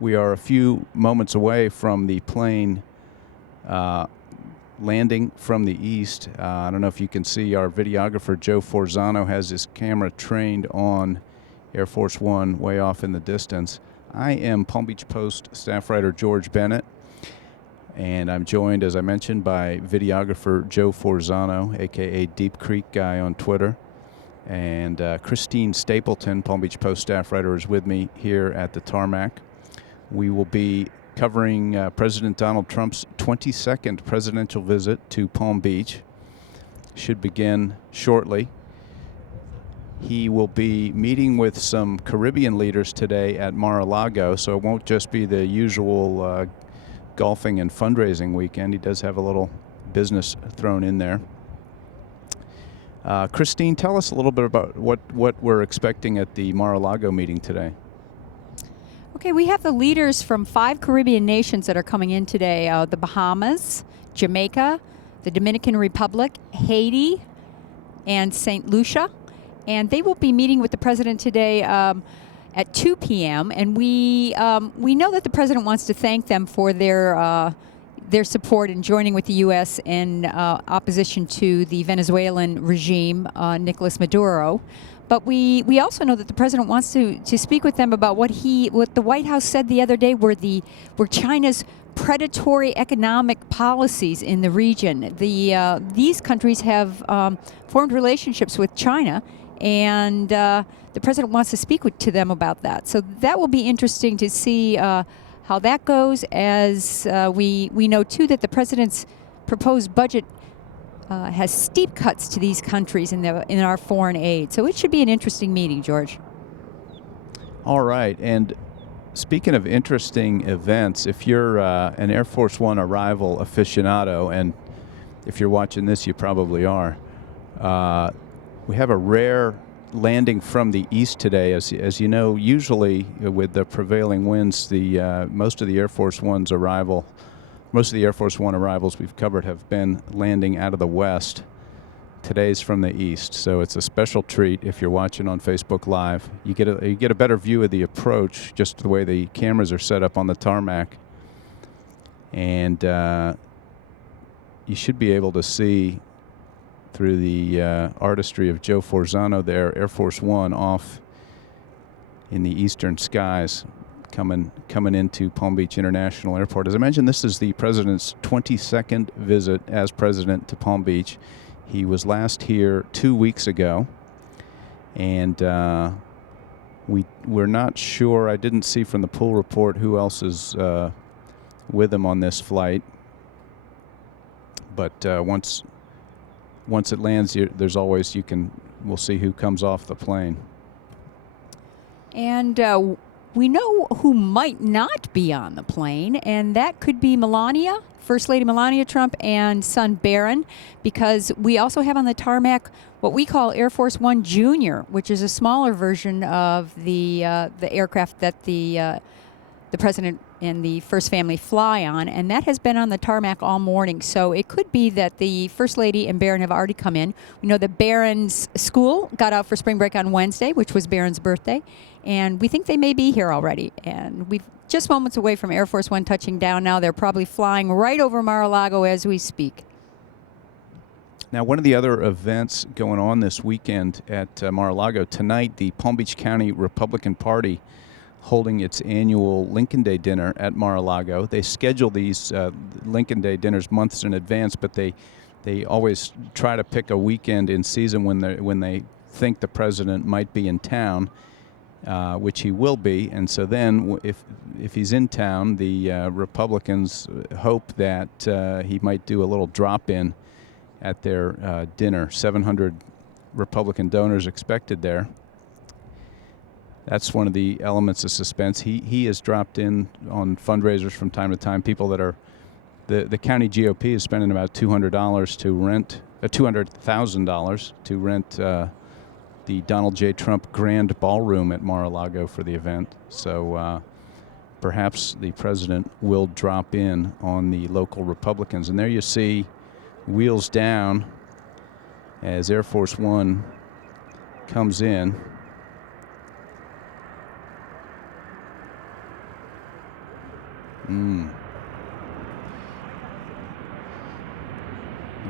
We are a few moments away from the plane landing from the east. I don't know if you can see our videographer, Joe Forzano, has his camera trained on Air Force One way off in the distance. I am Palm Beach Post staff writer George Bennett, and I'm joined, as I mentioned, by videographer Joe Forzano, a.k.a. Deep Creek Guy on Twitter. And Christine Stapleton, Palm Beach Post staff writer, is with me here at the tarmac. We will be covering President Donald Trump's 22nd presidential visit to Palm Beach. Should begin shortly. He will be meeting with some Caribbean leaders today at Mar-a-Lago, so it won't just be the usual golfing and fundraising weekend. He does have a little business thrown in there. Christine, tell us a little bit about what we're expecting at the Mar-a-Lago meeting today. Okay, we have the leaders from 5 Caribbean nations that are coming in today. The Bahamas, Jamaica, the Dominican Republic, Haiti, and St. Lucia. And they will be meeting with the president today at 2 p.m. And we know that the president wants to thank them for their support in joining with the U.S. in opposition to the Venezuelan regime, Nicolas Maduro. But we also know that the president wants to speak with them about what the White House said the other day were China's predatory economic policies in the region. These countries have formed relationships with China, and the president wants to speak to them about that. So that will be interesting to see how that goes, as we know, too, that the president's proposed budget has steep cuts to these countries in our foreign aid. So it should be an interesting meeting, George. All right. And speaking of interesting events, if you're an Air Force One arrival aficionado, and if you're watching this, you probably are, we have a rare landing from the east today. As you know, usually with the prevailing winds, most of the Air Force One arrivals we've covered have been landing out of the west. Today's from the east, so it's a special treat. If you're watching on Facebook Live, you get a better view of the approach, just the way the cameras are set up on the tarmac, and you should be able to see through the artistry of Joe Forzano there, Air Force One off in the eastern skies, coming into Palm Beach International Airport. As I mentioned, this is the president's 22nd visit as president to Palm Beach. He was last here 2 weeks ago, and we're not sure. I didn't see from the pool report who else is with him on this flight, but once it lands, there's always we'll see who comes off the plane. And we know who might not be on the plane, and that could be Melania, First Lady Melania Trump, and son Barron, because we also have on the tarmac what we call Air Force One Junior, which is a smaller version of the aircraft that the president and the First Family fly on, and that has been on the tarmac all morning. So it could be that the First Lady and Barron have already come in. We know that Barron's school got out for spring break on Wednesday, which was Barron's birthday, and we think they may be here already. And we've just moments away from Air Force One touching down now. They're probably flying right over Mar-a-Lago as we speak. Now, one of the other events going on this weekend at Mar-a-Lago, tonight, the Palm Beach County Republican Party holding its annual Lincoln Day dinner at Mar-a-Lago. They schedule these Lincoln Day dinners months in advance, but they always try to pick a weekend in season when they think the president might be in town, which he will be. And so then if he's in town, the Republicans hope that he might do a little drop-in at their dinner. 700 Republican donors expected there. That's one of the elements of suspense. He has dropped in on fundraisers from time to time. People that are the county GOP is spending about $200 to rent $200,000 to rent the Donald J. Trump Grand Ballroom at Mar-a-Lago for the event. So perhaps the president will drop in on the local Republicans. And there you see, wheels down as Air Force One comes in.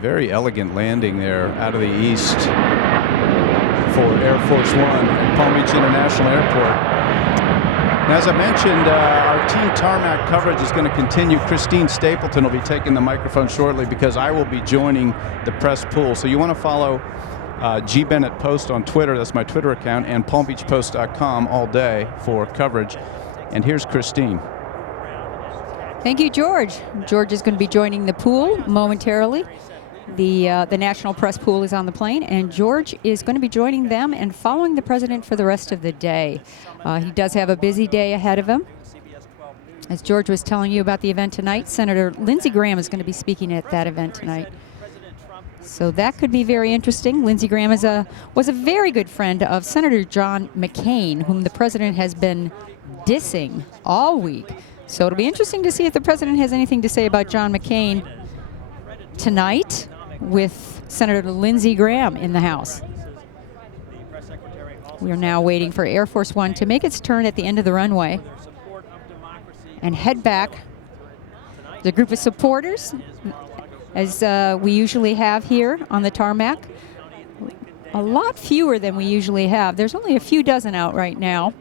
Very elegant landing there out of the east for Air Force One at Palm Beach International Airport. Now, as I mentioned, our team tarmac coverage is going to continue. Christine Stapleton will be taking the microphone shortly because I will be joining the press pool. So you want to follow G. Bennett Post on Twitter. That's my Twitter account, and palmbeachpost.com all day for coverage. And here's Christine. Thank you, George. George is going to be joining the pool momentarily. The National Press Pool is on the plane, and George is going to be joining them and following the president for the rest of the day. He does have a busy day ahead of him. As George was telling you about the event tonight, Senator Lindsey Graham is going to be speaking at that event tonight. So that could be very interesting. Lindsey Graham was a very good friend of Senator John McCain, whom the president has been dissing all week. So it'll be interesting to see if the president has anything to say about John McCain tonight with Senator Lindsey Graham in the House. We are now waiting for Air Force One to make its turn at the end of the runway and head back. The group of supporters, as we usually have here on the tarmac, a lot fewer than we usually have. There's only a few dozen out right now.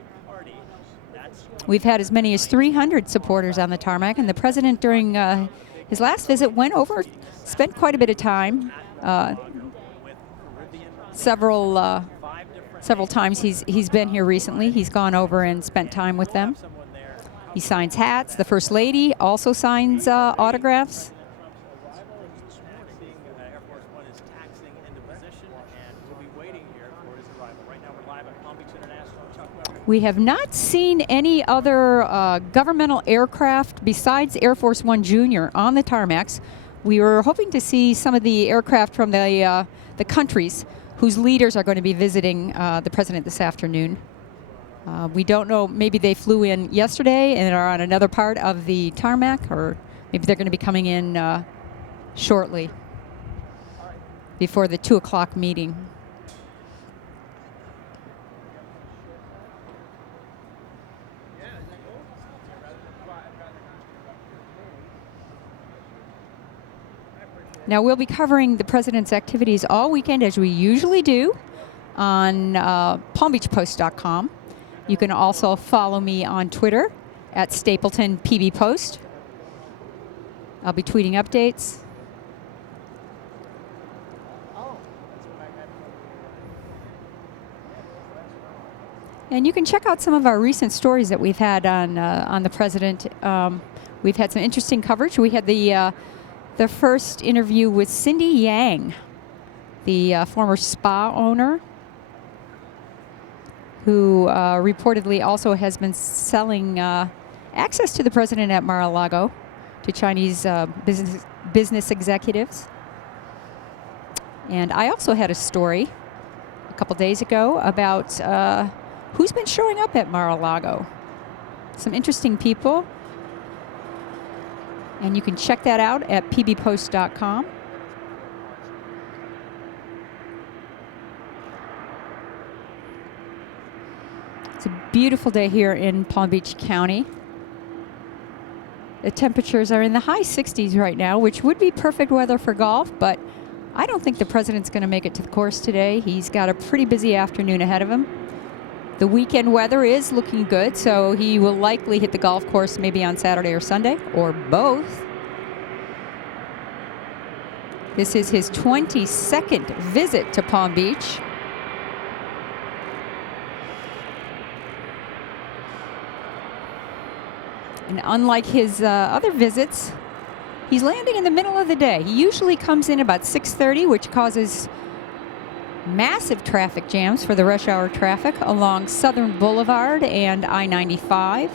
We've had as many as 300 supporters on the tarmac, and the president during his last visit went over, spent quite a bit of time. Several times he's been here recently. He's gone over and spent time with them. He signs hats. The First Lady also signs autographs. We have not seen any other governmental aircraft besides Air Force One Junior on the tarmacs. We were hoping to see some of the aircraft from the countries whose leaders are going to be visiting the president this afternoon. We don't know, maybe they flew in yesterday and are on another part of the tarmac, or maybe they're going to be coming in shortly before the 2 o'clock meeting. Now, we'll be covering the president's activities all weekend, as we usually do, on palmbeachpost.com. You can also follow me on Twitter at Stapleton PB Post. I'll be tweeting updates. And you can check out some of our recent stories that we've had on the president. We've had some interesting coverage. We had the first interview with Cindy Yang, the former spa owner, who reportedly also has been selling access to the president at Mar-a-Lago to Chinese business executives. And I also had a story a couple days ago about who's been showing up at Mar-a-Lago. Some interesting people. And you can check that out at pbpost.com. It's a beautiful day here in Palm Beach County. The temperatures are in the high 60s right now, which would be perfect weather for golf, but I don't think the president's going to make it to the course today. He's got a pretty busy afternoon ahead of him. The weekend weather is looking good, so he will likely hit the golf course maybe on Saturday or Sunday, or both. This is his 22nd visit to Palm Beach. And unlike his other visits, he's landing in the middle of the day. He usually comes in about 6:30, which causes massive traffic jams for the rush hour traffic along Southern Boulevard and I-95.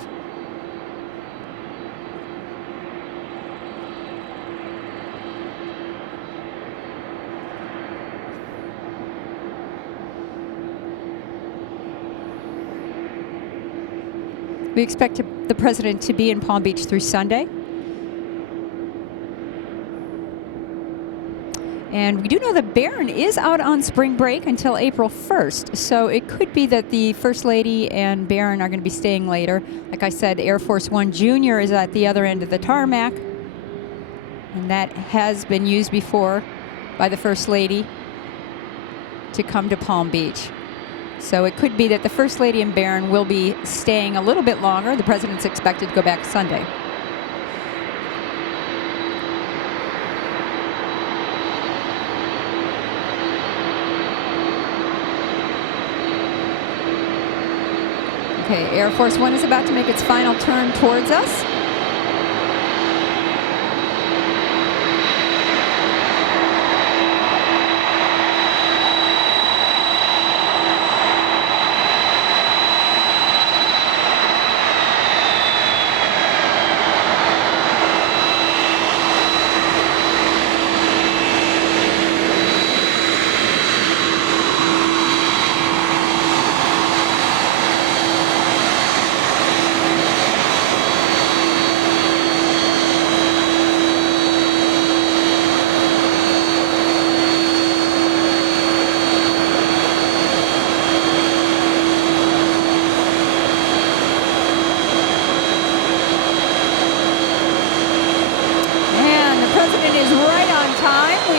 We expect the president to be in Palm Beach through Sunday. And we do know that Barron is out on spring break until April 1st. So it could be that the First Lady and Barron are going to be staying later. Like I said, Air Force One Junior is at the other end of the tarmac. And that has been used before by the First Lady to come to Palm Beach. So it could be that the First Lady and Barron will be staying a little bit longer. The President's expected to go back Sunday. Okay, Air Force One is about to make its final turn towards us.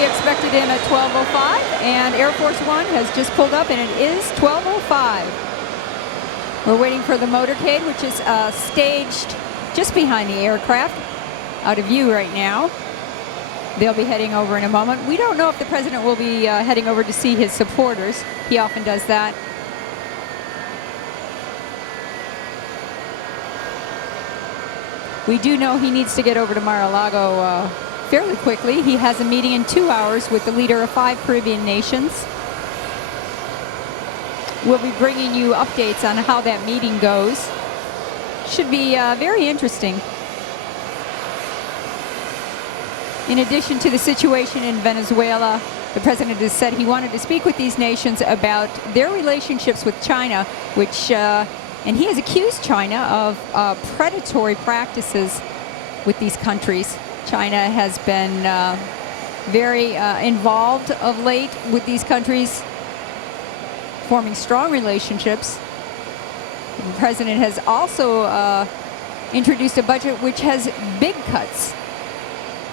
Expected in at 12:05, and Air Force One has just pulled up, and it is 12:05. We're waiting for the motorcade, which is staged just behind the aircraft, out of view right now. They'll be heading over in a moment. We don't know if the President will be heading over to see his supporters. He often does that. We do know he needs to get over to Mar-a-Lago fairly quickly. He has a meeting in 2 hours with the leader of 5 Caribbean nations. We'll be bringing you updates on how that meeting goes. Should be very interesting. In addition to the situation in Venezuela, the President has said he wanted to speak with these nations about their relationships with China, which, and he has accused China of predatory practices with these countries. China has been very involved of late with these countries, forming strong relationships. The President has also introduced a budget which has big cuts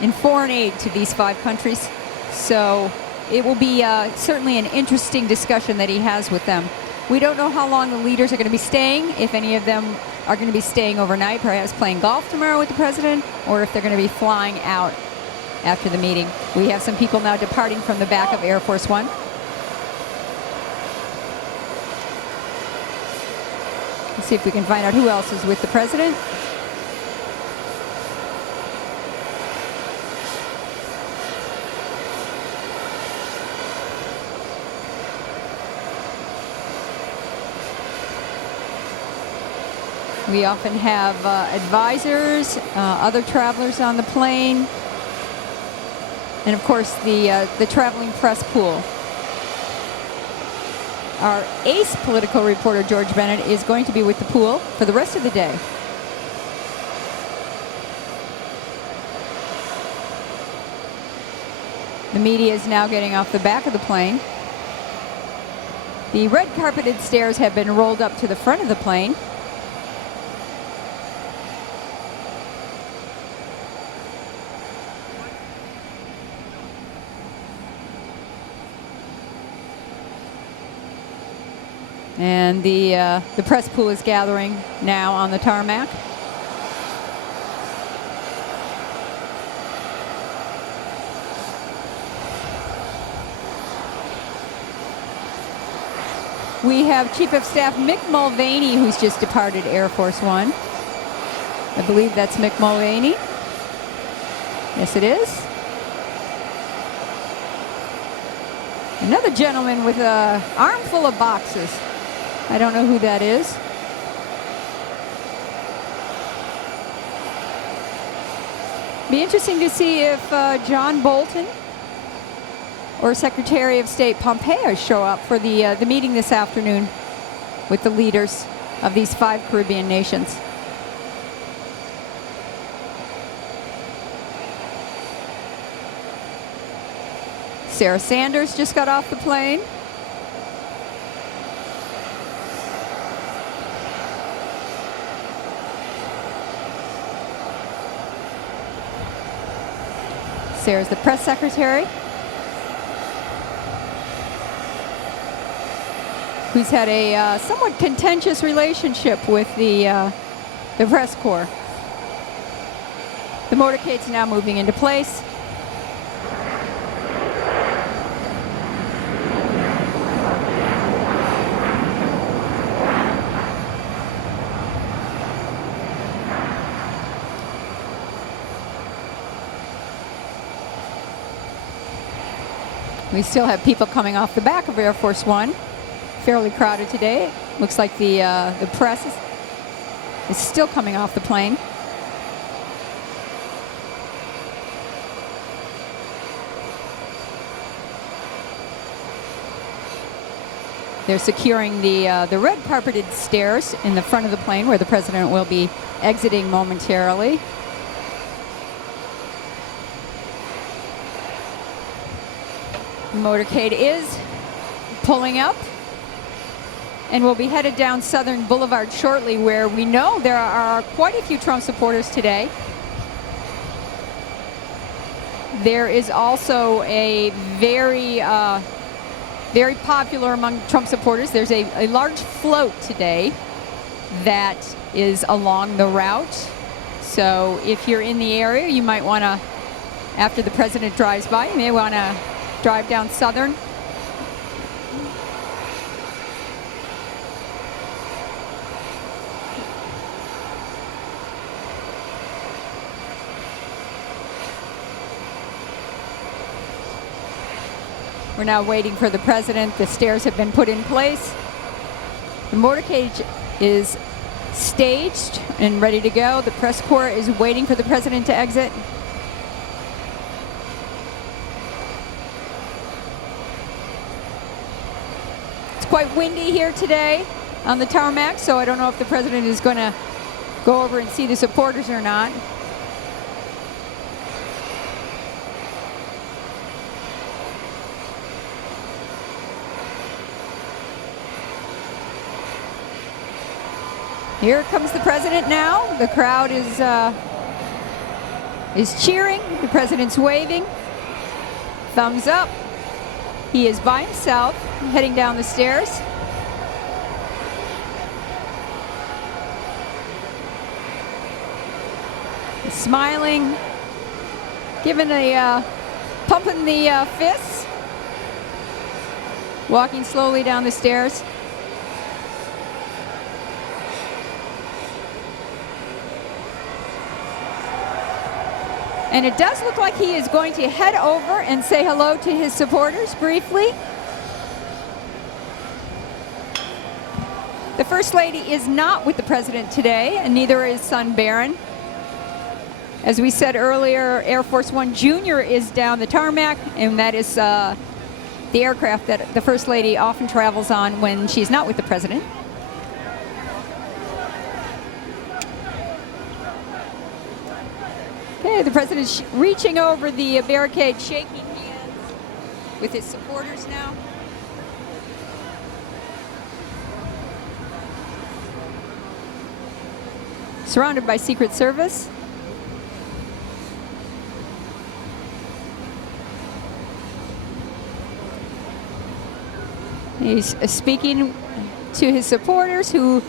in foreign aid to these 5 countries. So it will be certainly an interesting discussion that he has with them. We don't know how long the leaders are going to be staying, if any of them are going to be staying overnight, perhaps playing golf tomorrow with the President, or if they're going to be flying out after the meeting. We have some people now departing from the back of Air Force One. Let's see if we can find out who else is with the President. We often have advisors, other travelers on the plane, and of course the traveling press pool. Our ace political reporter, George Bennett, is going to be with the pool for the rest of the day. The media is now getting off the back of the plane. The red carpeted stairs have been rolled up to the front of the plane. And the press pool is gathering now on the tarmac. We have Chief of Staff Mick Mulvaney, who's just departed Air Force One. I believe that's Mick Mulvaney. Yes, it is. Another gentleman with an armful of boxes. I don't know who that is. Be interesting to see if John Bolton or Secretary of State Pompeo show up for the meeting this afternoon with the leaders of these 5 Caribbean nations. Sarah Sanders just got off the plane. Sarah's the press secretary, who's had a somewhat contentious relationship with the press corps. The motorcade's now moving into place. We still have people coming off the back of Air Force One. Fairly crowded today. Looks like the press is still coming off the plane. They're securing the red carpeted stairs in the front of the plane where the president will be exiting momentarily. The motorcade is pulling up and will be headed down Southern Boulevard shortly, where we know there are quite a few Trump supporters today. There is also a very popular among Trump supporters. There's a large float today that is along the route. So if you're in the area, you might want to, after the president drives by, you may want to drive down Southern. We're now waiting for the president. The stairs have been put in place. The motorcade is staged and ready to go. The press corps is waiting for the president to exit. It's quite windy here today on the tarmac, so I don't know if the president is going to go over and see the supporters or not. Here comes the president now. The crowd is cheering. The president's waving. Thumbs up. He is by himself, heading down the stairs. He's smiling, pumping the fists, walking slowly down the stairs. And it does look like he is going to head over and say hello to his supporters briefly. The First Lady is not with the president today, and neither is son Barron. As we said earlier, Air Force One Junior is down the tarmac, and that is the aircraft that the First Lady often travels on when she's not with the president. Okay, the president's reaching over the barricade, shaking hands with his supporters now. Surrounded by Secret Service. He's speaking to his supporters, who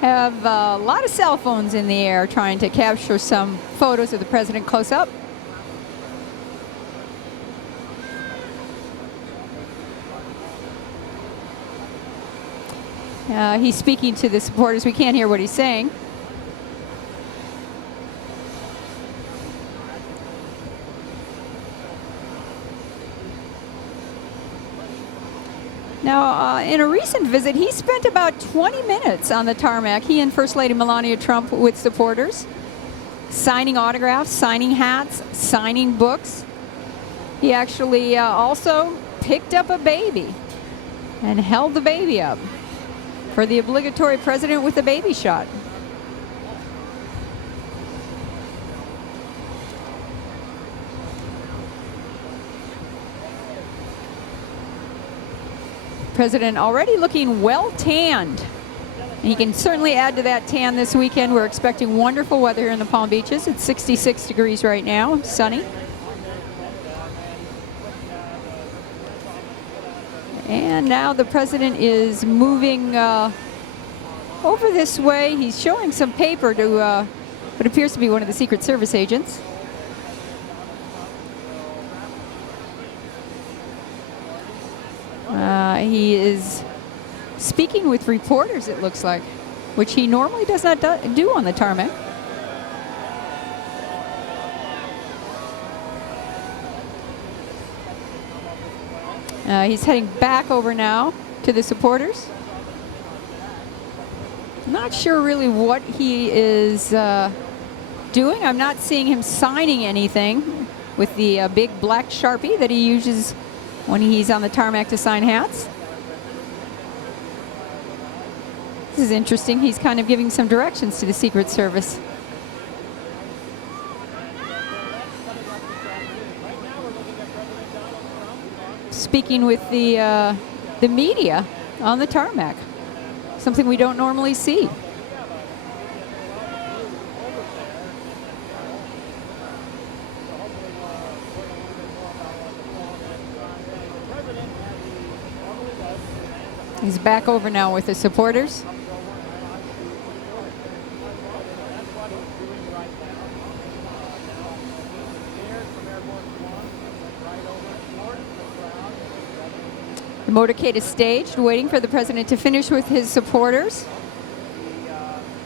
have a lot of cell phones in the air trying to capture some photos of the president close up. He's speaking to the supporters. We can't hear what he's saying. Now, in a recent visit, he spent about 20 minutes on the tarmac, he and First Lady Melania Trump, with supporters, signing autographs, signing hats, signing books. He actually also picked up a baby and held the baby up for the obligatory president with the baby shot. President already looking well tanned. And he can certainly add to that tan this weekend. We're expecting wonderful weather here in the Palm Beaches. It's 66 degrees right now, sunny. And now the president is moving over this way. He's showing some paper to what appears to be one of the Secret Service agents. He is speaking with reporters, it looks like, which he normally does not do on the tarmac. He's heading back over now to the supporters. Not sure really what he is doing. I'm not seeing him signing anything with the big black Sharpie that he uses when he's on the tarmac to sign hats. This is interesting. He's kind of giving some directions to the Secret Service. Speaking with the media on the tarmac, something we don't normally see. He's back over now with the supporters. The motorcade is staged, waiting for the president to finish with his supporters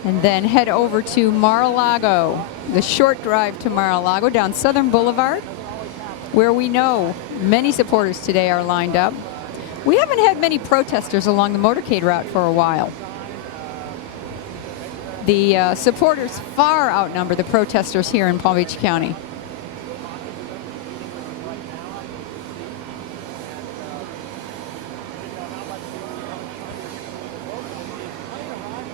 and then head over to Mar-a-Lago, the short drive to Mar-a-Lago down Southern Boulevard, where we know many supporters today are lined up. We haven't had many protesters along the motorcade route for a while. The supporters far outnumber the protesters here in Palm Beach County.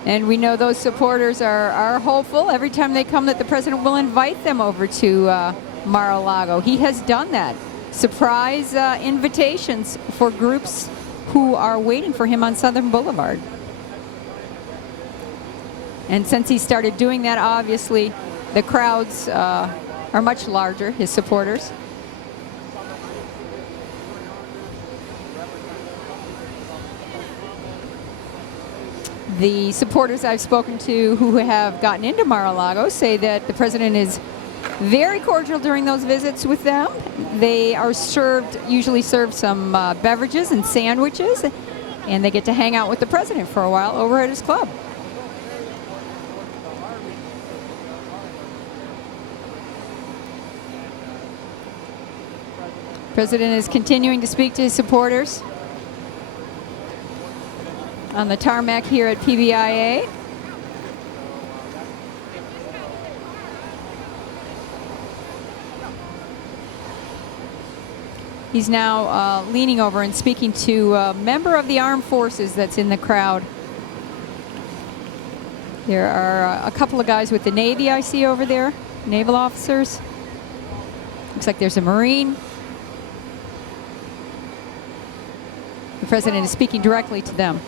And we know those supporters are hopeful every time they come that the president will invite them over to Mar-a-Lago. He has done that. Surprise invitations for groups who are waiting for him on Southern Boulevard. And since he started doing that, obviously the crowds are much larger, his supporters. The supporters I've spoken to who have gotten into Mar-a-Lago say that the president is very cordial during those visits with them. They are usually served some beverages and sandwiches, and they get to hang out with the president for a while over at his club. The president is continuing to speak to his supporters on the tarmac here at PBIA. He's now leaning over and speaking to a member of the armed forces that's in the crowd. There are a couple of guys with the Navy I see over there, naval officers. Looks like there's a Marine. The president is speaking directly to them.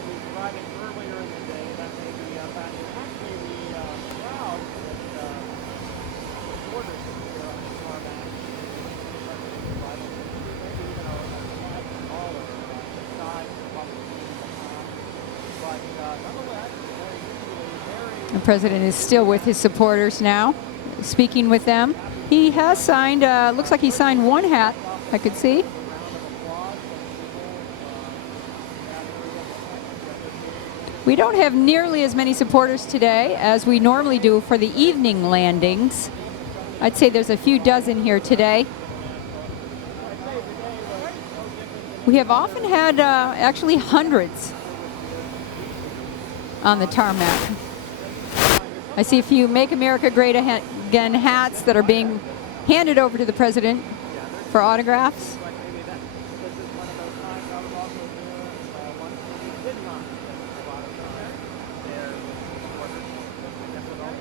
The president is still with his supporters now, speaking with them. He has signed, looks like he signed one hat, I could see. We don't have nearly as many supporters today as we normally do for the evening landings. I'd say there's a few dozen here today. We have often had actually hundreds on the tarmac. I see a few Make America Great Again hats that are being handed over to the president for autographs.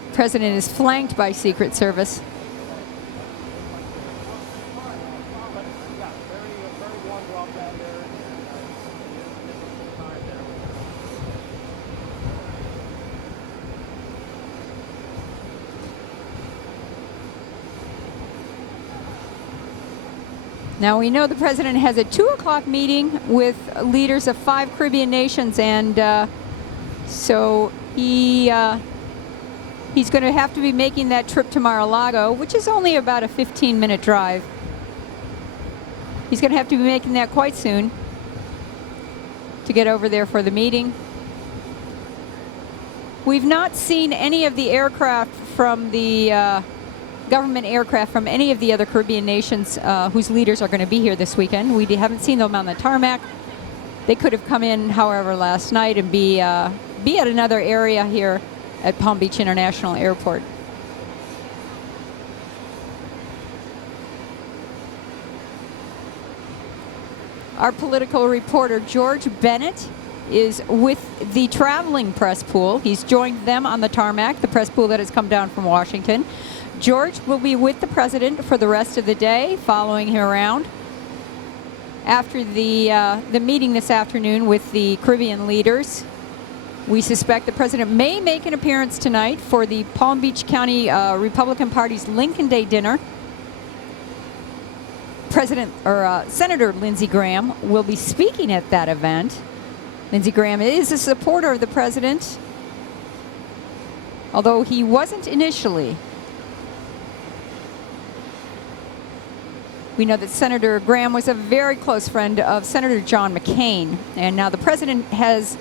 The president is flanked by Secret Service. Now we know the president has a 2 o'clock meeting with leaders of 5 Caribbean nations, and so he's going to have to be making that trip to Mar-a-Lago, which is only about a 15-minute drive. He's going to have to be making that quite soon to get over there for the meeting. We've not seen any of the aircraft from the government aircraft from any of the other Caribbean nations whose leaders are going to be here this weekend. We haven't seen them on the tarmac. They could have come in, however, last night and be at another area here at Palm Beach International Airport. Our political reporter, George Bennett, is with the traveling press pool. He's joined them on the tarmac, the press pool that has come down from Washington. George will be with the president for the rest of the day, following him around. After the meeting this afternoon with the Caribbean leaders, we suspect the president may make an appearance tonight for the Palm Beach County Republican Party's Lincoln Day dinner. Senator Lindsey Graham will be speaking at that event. Lindsey Graham is a supporter of the president, although he wasn't initially. We know that Senator Graham was a very close friend of Senator John McCain, and now the president has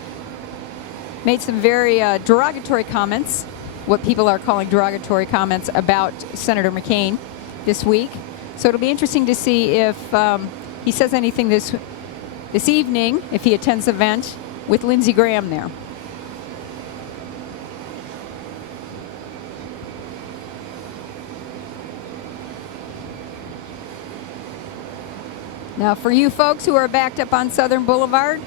made some very derogatory comments, what people are calling derogatory comments about Senator McCain this week. So it'll be interesting to see if he says anything this evening, if he attends the event with Lindsey Graham there. Now, for you folks who are backed up on Southern Boulevard,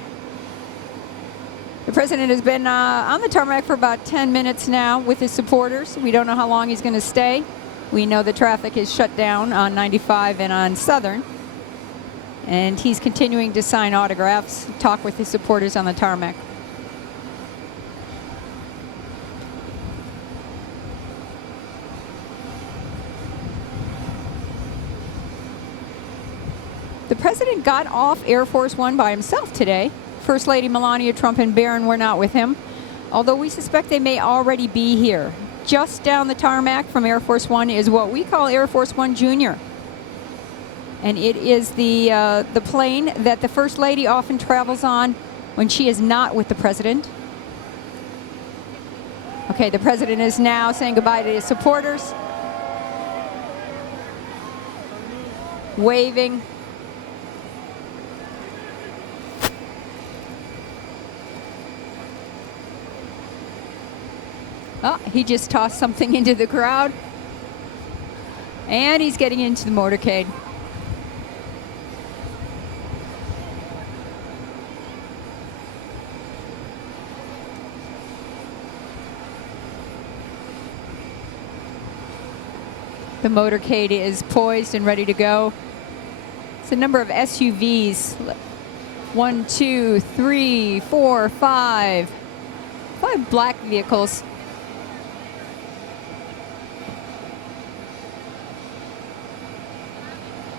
the president has been on the tarmac for about 10 minutes now with his supporters. We don't know how long he's going to stay. We know the traffic is shut down on 95 and on Southern. And he's continuing to sign autographs, talk with his supporters on the tarmac. The president got off Air Force One by himself today. First Lady Melania Trump and Barron were not with him, although we suspect they may already be here. Just down the tarmac from Air Force One is what we call Air Force One Junior. And it is the plane that the First Lady often travels on when she is not with the president. Okay, the president is now saying goodbye to his supporters, waving. Oh, he just tossed something into the crowd. And he's getting into the motorcade. The motorcade is poised and ready to go. It's a number of SUVs. 1, 2, 3, 4, 5. 5 black vehicles.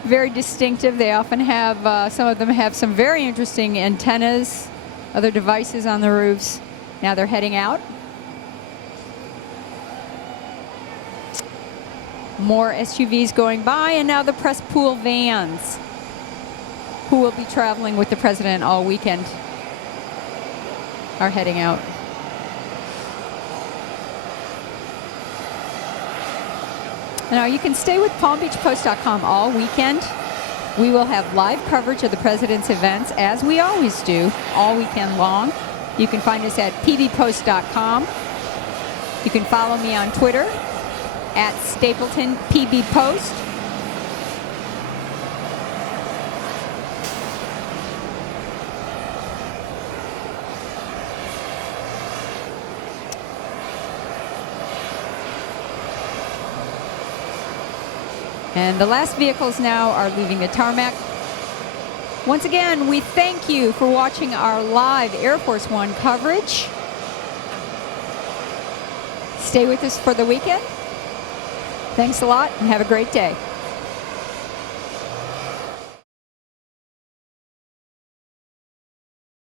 Very distinctive. They often have, some of them have some very interesting antennas, other devices on the roofs. Now they're heading out. More SUVs going by, and now the press pool vans, who will be traveling with the president all weekend, are heading out. Now, you can stay with PalmBeachPost.com all weekend. We will have live coverage of the president's events, as we always do, all weekend long. You can find us at pbpost.com. You can follow me on Twitter at Stapleton PB Post. And the last vehicles now are leaving the tarmac. Once again, we thank you for watching our live Air Force One coverage. Stay with us for the weekend. Thanks a lot and have a great day.